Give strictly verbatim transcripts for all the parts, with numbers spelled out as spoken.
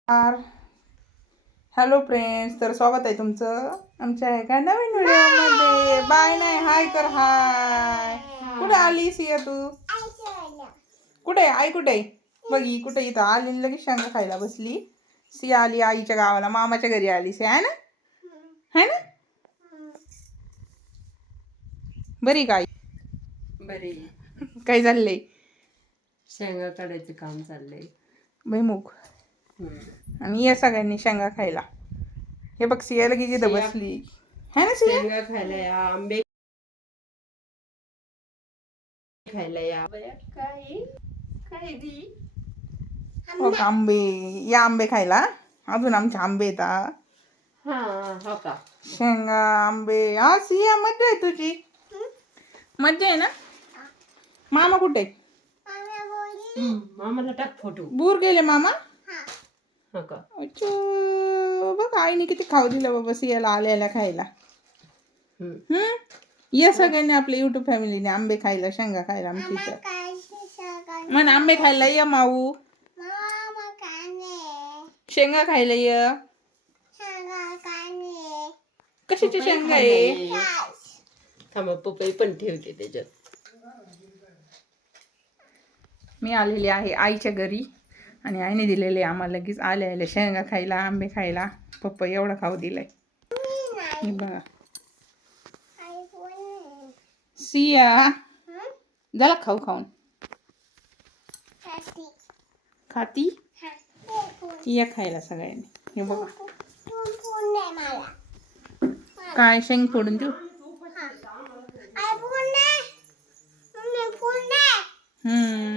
Hello friends, तर स्वागत आहे तुमचं आमच्या एका नवीन व्हिडिओमध्ये. बाय नाही, हाय कर. हाय. कुठे आलीस ये तू? कुठे आई? कुठे बघी? कुठे? इथं आली लगेच शेंगा खायला बसली. सी आली आईच्या गावाला, मामाच्या घरी आली सी, आहे ना? है ना? बरी का आई? बरी. काय चाललंय? शेंगा काढायचं काम चाललंय. भैमुख. आणि या सगळ्यांनी शेंगा खायला. हे बघ सिया लगेच इथं बसली, है ना सिया? शेंगा खायला या, आंबे खायला या. काय काय दी? हो का, आंबे. या आंबे खायला. अजून आमचे आंबे येतात. हा हो का. शेंगा, आंबे. हा सिया, मज्जा आहे तुझी. मज्जा आहे ना? मामा कुठे? मामाला टाक फोटो. दूर गेले मामा. हो का. अच्छा, बघ आईने किती खाऊ दिलं बाबा सियाला आल्याला खायला. हम्म. या सगळ्यांनी आपल्या युट्यूब फॅमिलीने आंबे खायला, शेंगा खायला आमची इथं. म्हण आंबे खायला ये माऊ. शेंगा खायला ये. कशाची शेंगा आहे? थांबा, पपई पण ठेवते त्याच्यात. मी आलेली आहे आईच्या घरी आणि आईने दिलेले आम्हाला लगेच आले आले शेंगा खायला, आंबे खायला. पप्पा एवढा खाऊ दिलाय बघा. सिया झाला खाऊ खाऊन? खाती या खायला सगळ्यांनी. हे बघा काय शेंग फोडून देऊ. हम्म,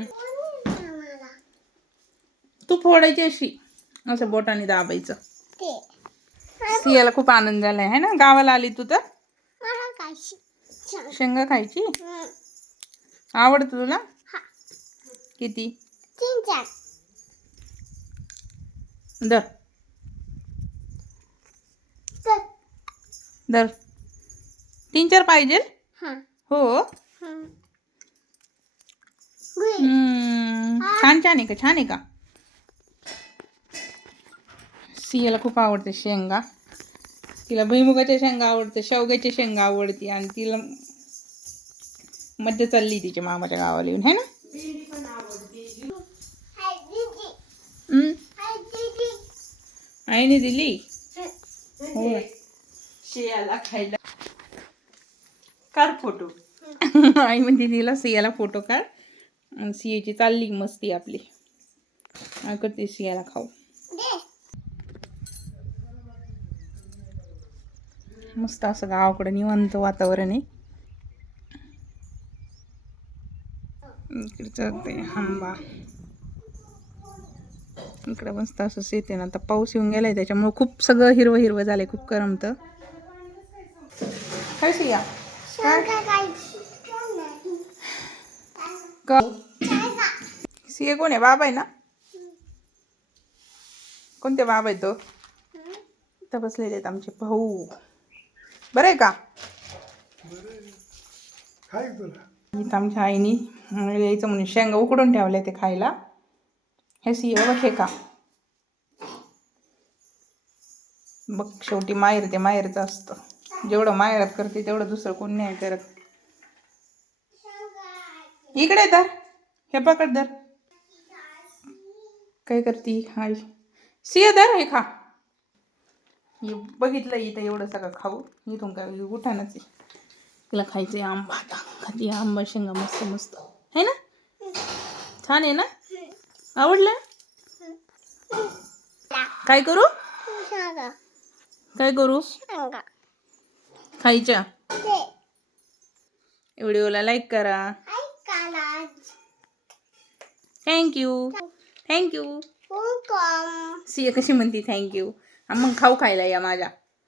तू फोडायची अशी, असं बोटाने दाबायचं. सियाला खूप आनंद झालाय है ना, गावाला आली तू तर. शेंगा खायची आवडत तुला? किती? दर दर तीन चार पाहिजे. हो. हम्म, छान छान आहे का? छान आहे का? सियाला खूप आवडते शेंगा. तिला भुईमुगाच्या शेंगा आवडते, शेवग्याची शेंगा आवडते आणि तिला मज्जा चालली तिच्या मामाच्या गावाला येऊन, है ना? हम्म, आईने दिली. हो. शेयाला खायला काढ फोटो. आई म्हणते तिला सियाला फोटो काढ. आणि सियाची चालली मस्ती आपली. काय करते सियाला खाऊ. मस्त असं गावाकडे निवांत वातावरण आहे. इकडचं ते आंबा, इकडे मस्त असं शेत आहे ना. आता पाऊस येऊन गेलाय त्याच्यामुळे खूप सगळं हिरवं हिरवं झालंय, खूप करमत. काय सिया? सिया कोण आहे? बाबा आहे ना? कोणते बाबा आहे? तो इथं बसलेले आहेत आमचे भाऊ. बरं आहे का? इथं आमच्या आईनी यायचं म्हणून शेंगा उकडून ठेवले ते खायला. हे सिया बघ, हे का बघ, शेवटी माहेर ते माहेरचं असतं. जेवढं माहेरात करते तेवढं दुसरं कोण नाही करत. इकडे तर हे पकड धर. काय करते आई? सिया धर, हे खा. बघितलं इथं एवढं सगळं खाऊ, इथून काय उठानच आहे. तिला खायचंय आंबा. खाती आंबा शेंगा मस्त मस्त है ना? छान आहे ना? आवडलं? काय करू? काय करू? खायच्या. व्हिडिओला लाईक करा. थँक्यू. थँक्यू. सिया कशी म्हणती थँक्यू. मग खाऊ खायला या माझ्या.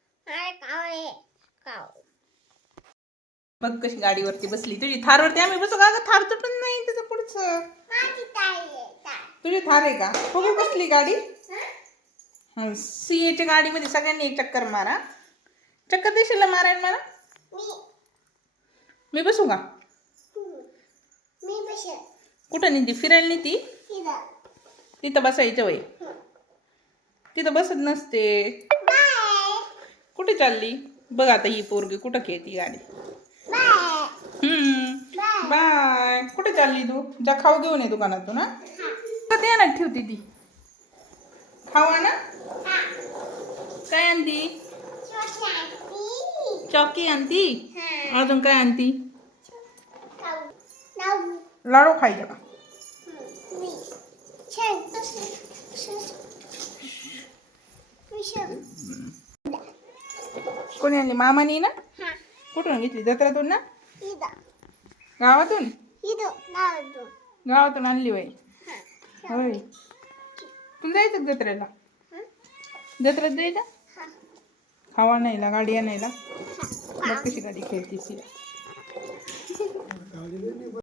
बघ कशी गाडीवरती बसली. तुझी थारवरती आम्ही बसू का? थार तुटून नाही त्याचं पुढचं. तुझी थार आहे का? बघू बसली गाडी. सिएच्या गाडीमध्ये सगळ्यांनी एक चक्कर मारा. चक्कर देशील मारायला मला? मी बसू का? कुठं नेती? फिरायला नेती? तिथं बसायचं वय. तिथं बसत नसते. कुठे चालली बघ आता ही पोरगी कुठं खेळती गाडी. हम्म बाय. कुठे चालली तू? जा खाऊ घेऊन ये दुकानातून. हा का ते आणत ठेवती ती खाऊ ना. काय आणती? चॉकी आणती. अजून काय आणती? लाडू खायचा का? कोणी आणली? मामानी ना. कुठून घेतली? जत्रातून ना. गावातून गावातून आणली बाई. होय तुला जायचं का जत्रेला? जत्रेत जायला खावा नाहीला गाडी आणायला. बघ कशी गाडी खेळतीस.